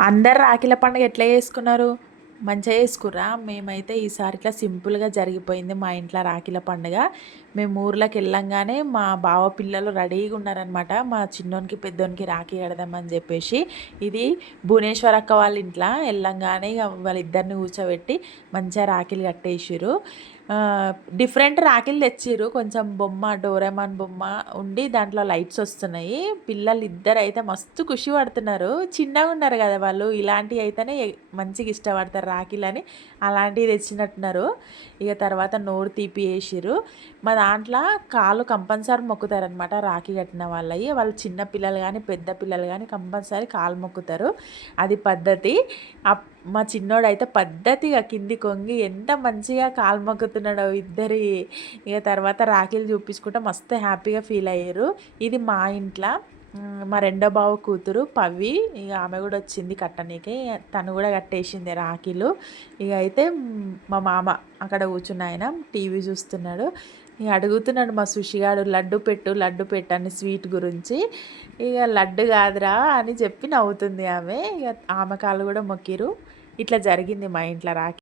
అందరు రాఖీల పండుగ ఎట్లా చేసుకున్నారు? మంచిగా చేసుకుర్రా? మేమైతే ఈసారి ఇట్లా సింపుల్‌గా జరిగిపోయింది మా ఇంట్లో రాఖీల పండుగ. మేము ఊర్లోకి వెళ్ళంగానే మా బావ పిల్లలు రెడీగా ఉన్నారనమాట. మా చిన్నోనికి, పెద్దోనికి రాఖీ కడదామని చెప్పేసి. ఇది భువనేశ్వర్ అక్క వాళ్ళ ఇంట్లో వెళ్ళంగానే ఇక వాళ్ళిద్దరిని కూర్చోబెట్టి మంచిగా రాఖీలు కట్టేసిర్రు. డిఫరెంట్ రాఖీలు తెచ్చిర్రు. కొంచెం బొమ్మ డోరేమాన్ బొమ్మ ఉండి దాంట్లో లైట్స్ వస్తున్నాయి. పిల్లలు ఇద్దరైతే మస్తు ఖుషి పడుతున్నారు. చిన్నగా ఉన్నారు కదా వాళ్ళు. ఇలాంటివి అయితేనే మంచిగా ఇష్టపడతారు రాఖీలని. అలాంటివి తెచ్చినట్టున్నారు. ఇక తర్వాత నోరు తీపి వేసిర్రు. మా దాంట్లో కాళ్ళు కంపల్సరీ మొక్కుతారనమాట రాఖీ కట్టిన వాళ్ళవి. వాళ్ళు చిన్న పిల్లలు కానీ పెద్ద పిల్లలు కానీ కంపల్సరీ కాలు మొక్కుతారు. అది పద్ధతి. మా చిన్నోడైతే పద్ధతిగా కింది కొంగి ఎంత మంచిగా కాలు మొక్కుతున్నాడో ఇద్దరి. ఇక తర్వాత రాఖీలు చూపించుకుంటే మస్తు హ్యాపీగా ఫీల్ అయ్యారు. ఇది మా ఇంట్లో మా రెండో బావ కూతురు పవి. ఇక ఆమె కూడా వచ్చింది కట్టనీకి. తను కూడా కట్టేసింది రాఖీలు. ఇక అయితే మా మామ అక్కడ కూర్చున్న ఆయన టీవీ చూస్తున్నాడు. ఇక అడుగుతున్నాడు మా సుషిగాడు, లడ్డు పెట్టు లడ్డు పెట్టు అని స్వీట్ గురించి. ఇక లడ్డు కాదురా అని చెప్పి నవ్వుతుంది ఆమె. ఇక ఆమె కాళ్ళు కూడా మొక్కిరు. ఇట్లా జరిగింది మా ఇంట్లో రాఖీ.